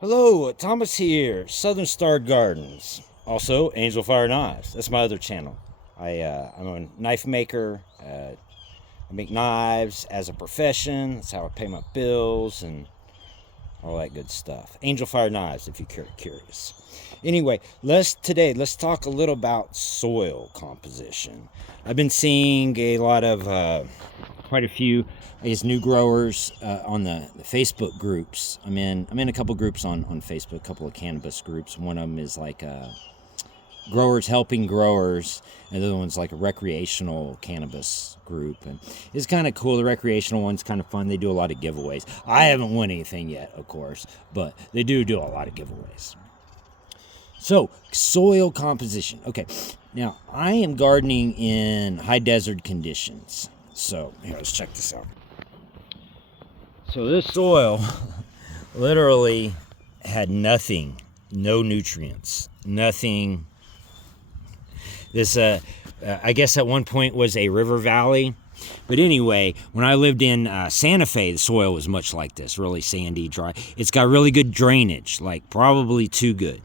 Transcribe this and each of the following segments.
Hello, Thomas here, Southern Star Gardens. Also, Angel Fire Knives. That's my other channel. I'm a knife maker. I make knives as a profession. That's how I pay my bills and all that good stuff. Angel Fire Knives, if you're curious. Anyway, let's talk a little about soil composition. I've been seeing a lot of quite a few, I guess, new growers on the Facebook groups. I'm in a couple groups on Facebook, a couple of cannabis groups. One of them is like growers helping growers, and the other one's like a recreational cannabis group. And it's kind of cool. The recreational one's kind of fun. They do a lot of giveaways. I haven't won anything yet, of course, but they do a lot of giveaways. So, soil composition. Okay, now I am gardening in high desert conditions. So, here, let's check this out. So, this soil literally had nothing, no nutrients, nothing. This, I guess at one point was a river valley. But anyway, when I lived in Santa Fe, the soil was much like this, really sandy, dry. It's got really good drainage, like probably too good.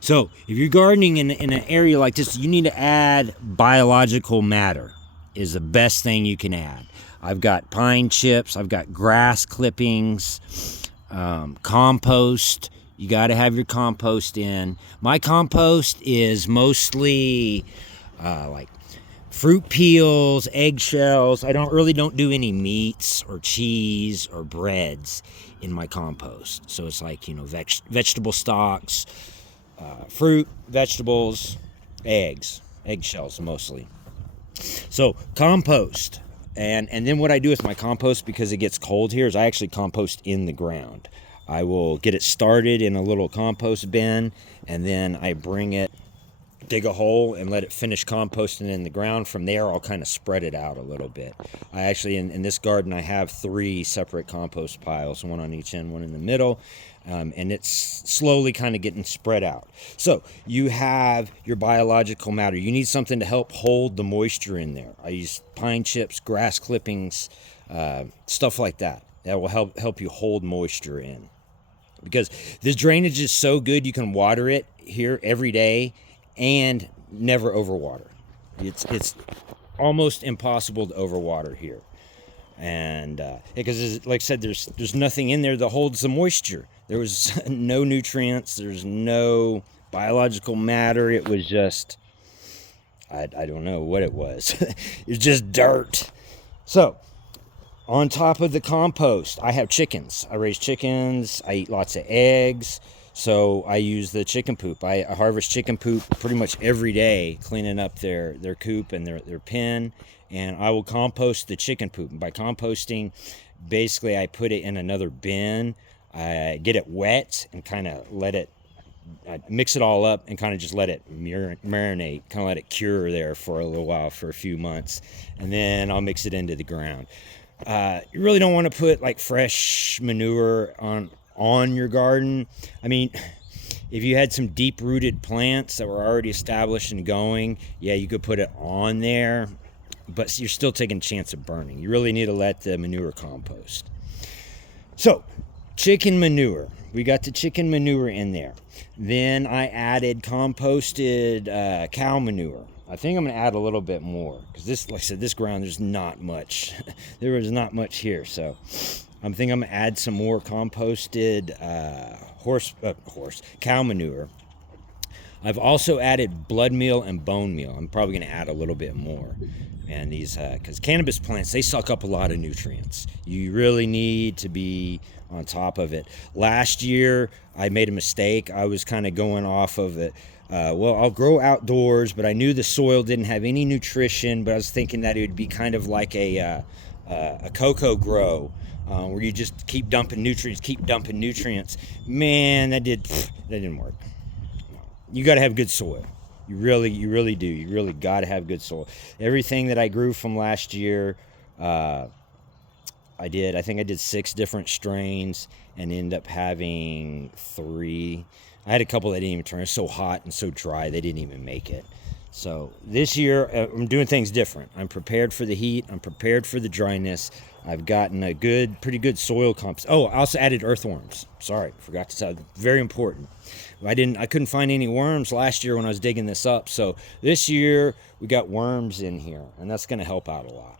So if you're gardening in an area like this, you need to add biological matter is the best thing you can add. I've got pine chips, I've got grass clippings, compost. You got to have your compost in. My compost is mostly like fruit peels, eggshells. I don't do any meats or cheese or breads in my compost. So it's like, vegetable stalks, fruit, vegetables, eggshells mostly. So compost. And then what I do with my compost, because it gets cold here, is I actually compost in the ground. I will get it started in a little compost bin, and then I bring it, dig a hole, and let it finish composting in the ground. From there, I'll kind of spread it out a little bit. I actually, in this garden, I have 3 separate compost piles, one on each end, one in the middle, and it's slowly kind of getting spread out. So you have your biological matter. You need something to help hold the moisture in there. I use pine chips, grass clippings, stuff like that. That will help you hold moisture in. Because this drainage is so good, you can water it here every day and never overwater. It's almost impossible to overwater here. And because, like I said, there's nothing in there that holds the moisture. There was no nutrients. There's no biological matter. It was just, I don't know what it was. It was just dirt. So, on top of the compost, I have chickens. I raise chickens. I eat lots of eggs. So I use the chicken poop. I harvest chicken poop pretty much every day, cleaning up their coop and their pen. And I will compost the chicken poop. And by composting, basically I put it in another bin. I get it wet and kind of I mix it all up and kind of just let it marinate, kind of let it cure there for a little while, for a few months. And then I'll mix it into the ground. You really don't want to put like fresh manure on your garden. I mean, if you had some deep-rooted plants that were already established and going, yeah, you could put it on there, but you're still taking a chance of burning. You really need to let the manure compost. So, chicken manure. We got the chicken manure in there. Then I added composted cow manure. I think I'm going to add a little bit more because this, like I said, this ground, there's not much. There is not much here. So I'm thinking I'm going to add some more composted cow manure. I've also added blood meal and bone meal. I'm probably going to add a little bit more. And these, because cannabis plants, they suck up a lot of nutrients. You really need to be on top of it. Last year, I made a mistake. I was kind of going off of it. I'll grow outdoors, but I knew the soil didn't have any nutrition, but I was thinking that it would be kind of like a cocoa grow, where you just keep dumping nutrients. Man, that didn't work. You got to have good soil. You really do. You really got to have good soil. Everything that I grew from last year, I think I did 6 different strains and ended up having 3. I had a couple that didn't even turn. It's so hot and so dry, they didn't even make it. So this year I'm doing things different. I'm prepared for the heat. I'm prepared for the dryness. I've gotten a pretty good soil compost. Oh, I also added earthworms. Sorry, forgot to tell. Very important. I couldn't find any worms last year when I was digging this up. So this year we got worms in here, and that's going to help out a lot.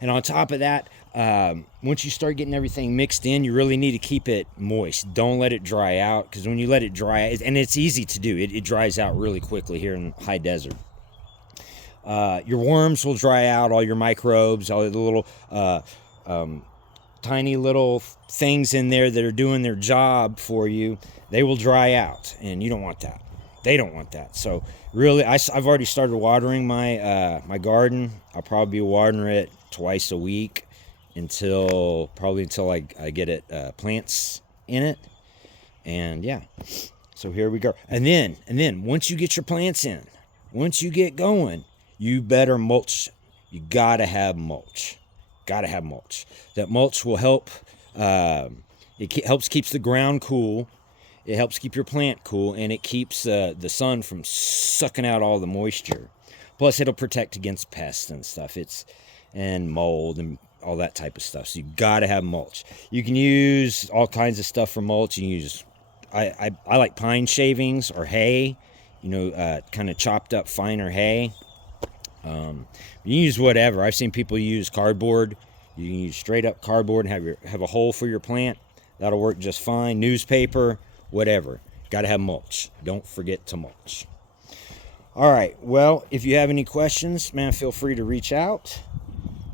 And on top of that, once you start getting everything mixed in, you really need to keep it moist. Don't let it dry out, because when you let it dry, and it's easy to do, it dries out really quickly here in high desert. Your worms will dry out, all your microbes, all the little tiny little things in there that are doing their job for you, they will dry out, and you don't want that. They don't want that. So really, I've already started watering my garden. I'll probably be watering it twice a week until I get it plants in it. And yeah, so here we go. And then once you get your plants in, once you get going, you better mulch. You gotta have mulch. Gotta have mulch. That mulch will help. It helps keeps the ground cool. It helps keep your plant cool, and it keeps the sun from sucking out all the moisture. Plus, it'll protect against pests and stuff. And mold and all that type of stuff. So you gotta have mulch. You can use all kinds of stuff for mulch. You can use I like pine shavings or hay. Kind of chopped up finer hay. You can use whatever. I've seen people use cardboard. You can use straight up cardboard and have a hole for your plant. That'll work just fine. Newspaper, whatever. Got to have mulch. Don't forget to mulch. All right. Well, if you have any questions, man, feel free to reach out.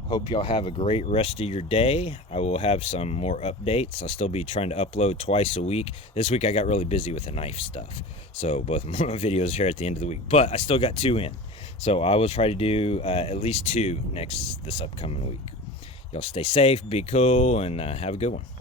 Hope y'all have a great rest of your day. I will have some more updates. I'll still be trying to upload twice a week. This week I got really busy with the knife stuff. So both my videos here at the end of the week. But I still got 2 in. So I will try to do at least 2 this upcoming week. Y'all stay safe, be cool, and have a good one.